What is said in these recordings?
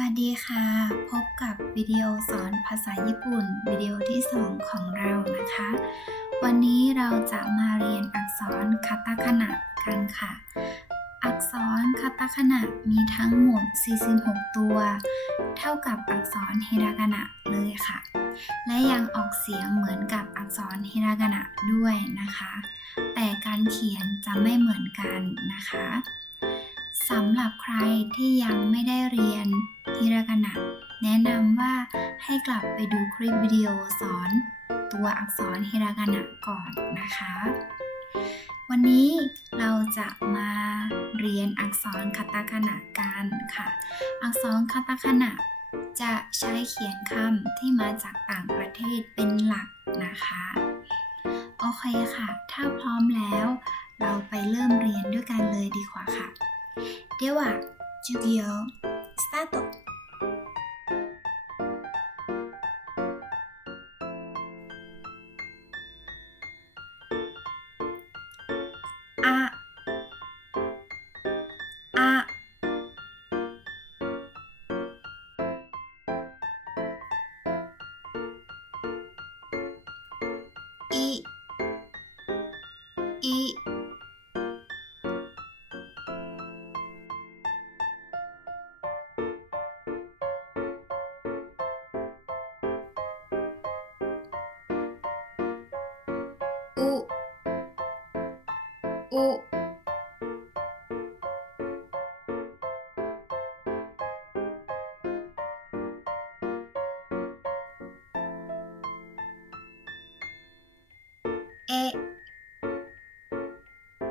วัสดีค่ะ พบกับวิดีโอสอนภาษาญี่ปุ่น วิดีโอที่ 2 ของเรานะคะ วันนี้เราจะมาเรียนอักษรคาตาคานะกันค่ะ อักษรคาตาคานะมีทั้งหมด 46 ตัว เท่ากับอักษรเฮรากานะเลยค่ะ และยังออกเสียงเหมือนกับอักษรเฮรากานะด้วยนะคะ แต่การเขียนจะไม่เหมือนกันนะคะ สำหรับใครที่ยังไม่ได้เรียนฮิรากานะ แนะนำว่าให้กลับไปดูคลิปวิดีโอสอนตัวอักษรฮิรากานะก่อนนะคะ วันนี้เราจะมาเรียนอักษรคาตาคานะกันค่ะ อักษรคาตาคานะจะใช้เขียนคำที่มาจากต่างประเทศเป็นหลักนะคะ โอเคค่ะ ถ้าพร้อมแล้ว เราไปเริ่มเรียนด้วยกันเลยดีกว่าค่ะ では授業スタート。おお。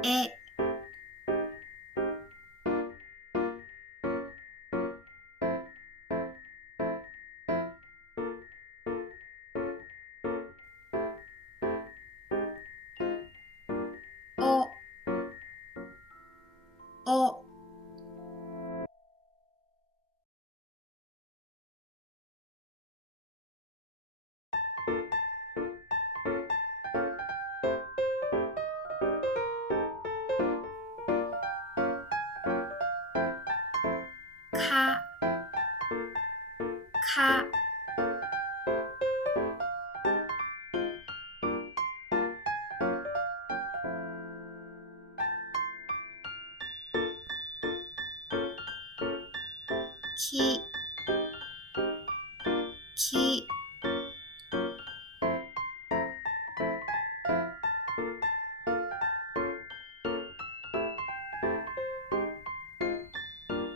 ええ。哦。咔。咔。きき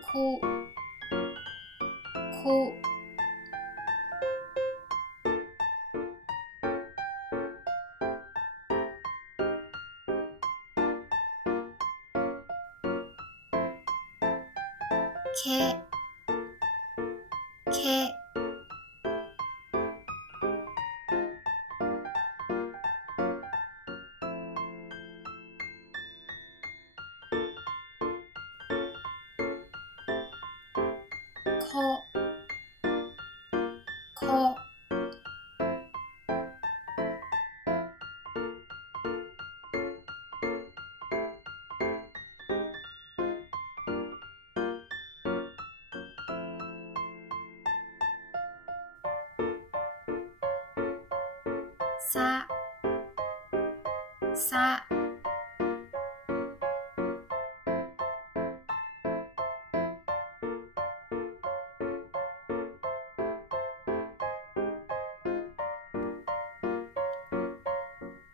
ここ。け。こ。うささ。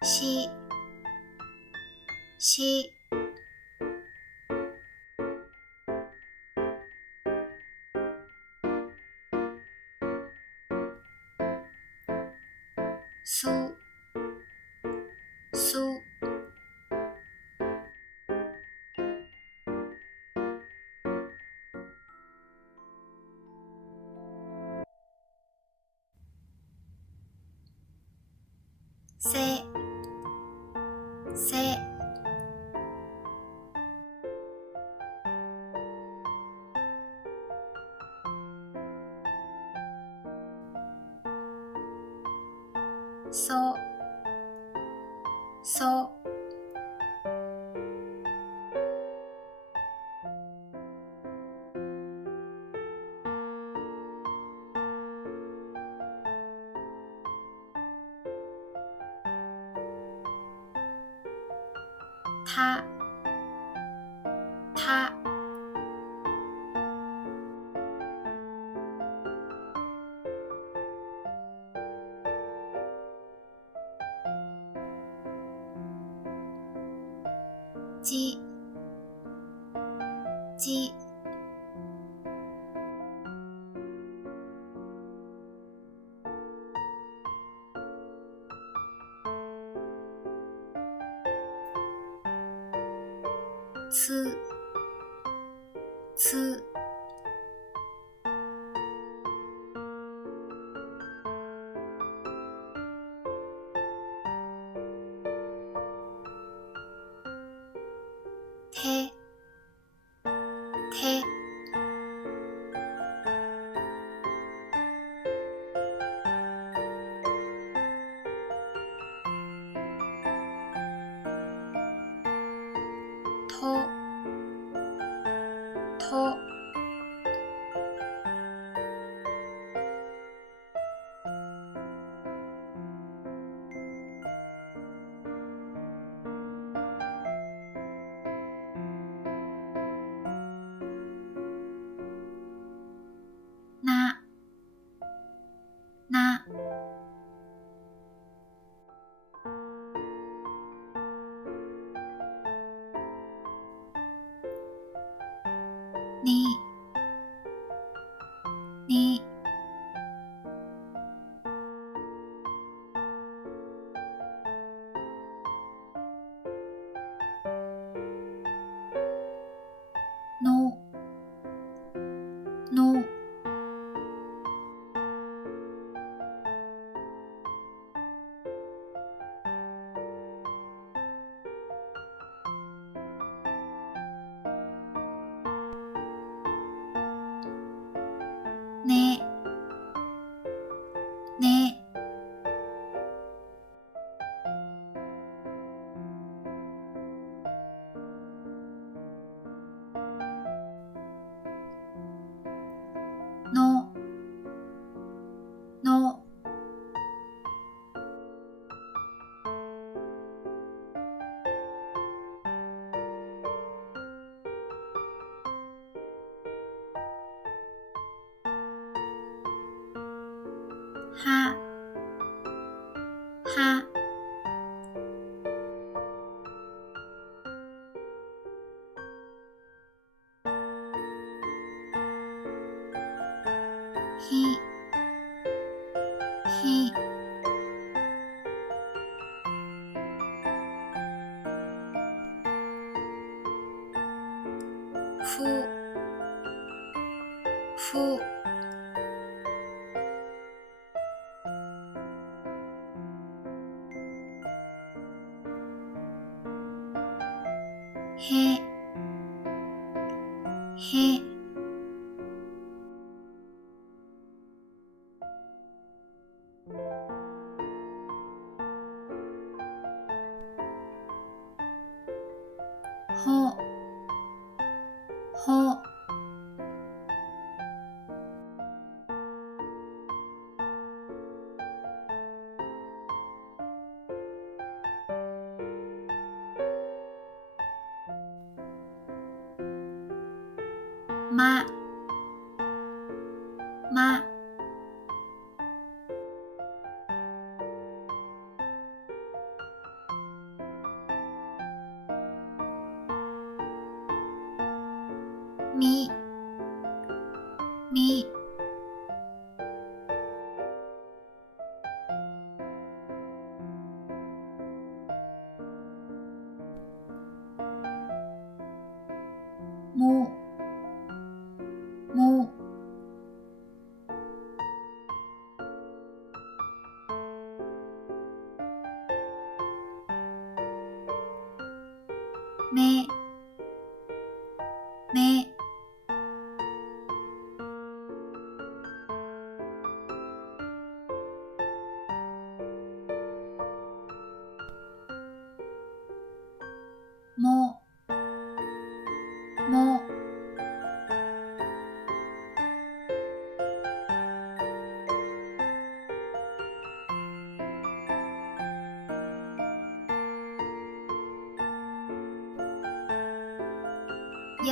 しし。そう。そう。他，他。鸡。鸡。呲。へ。你你ははひひふふ 后みみ。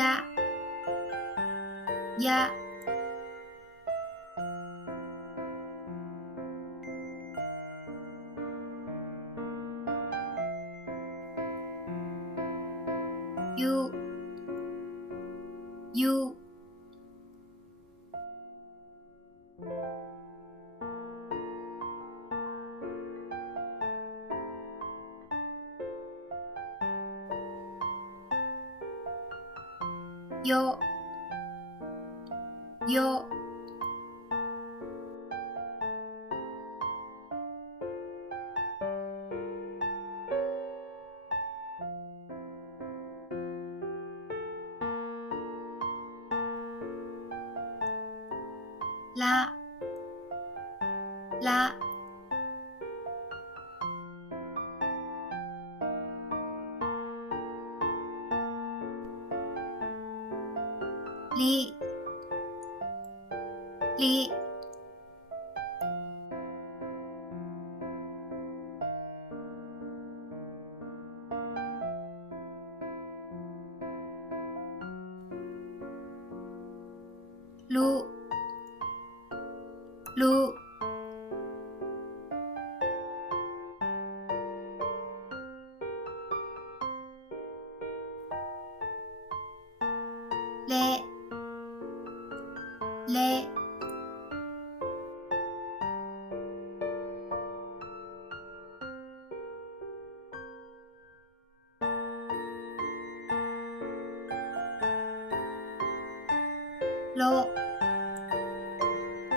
やや。ゆゆよよละ 撸。lô.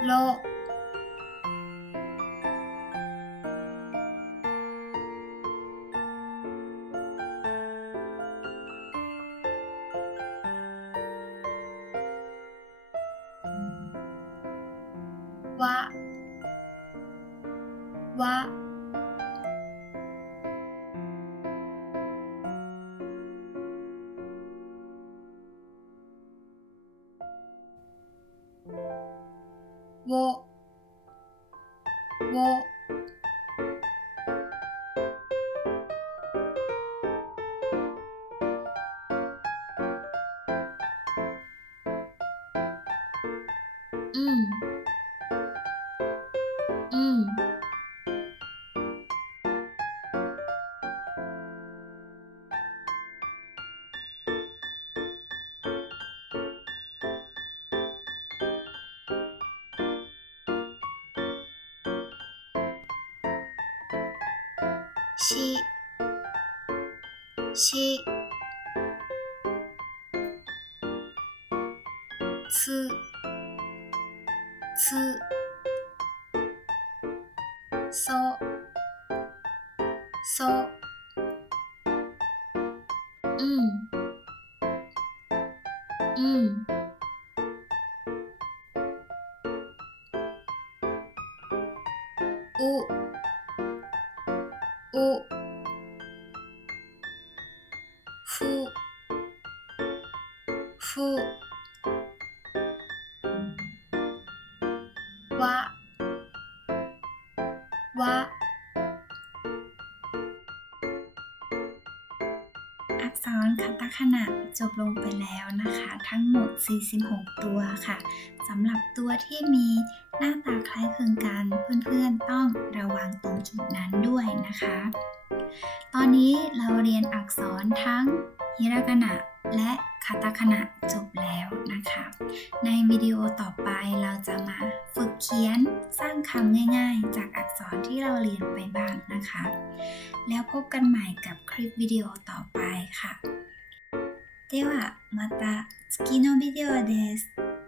Lô. Wa wa し、し、つ、つ、そ、そ、 ฟูฟูวะวะอักษรคัตคณะจบลงไปแล้วนะคะ ทั้งหมด 46 ตัวค่ะสำหรับตัวที่มีหน้าตาคล้ายคลึงกันเพื่อนๆต้องระวังตรงจุดนั้นด้วยนะคะ ตอนนี้เราเรียนอักษรทั้งฮิรากานะและคาตาคณะจบแล้วนะคะ ในวิดีโอต่อไปเราจะมาฝึกเขียนสร้างคำง่ายๆ จากอักษรที่เราเรียนไปบ้างนะคะ แล้วพบกันใหม่กับคลิปวิดีโอต่อไปค่ะではまた次のビデオです。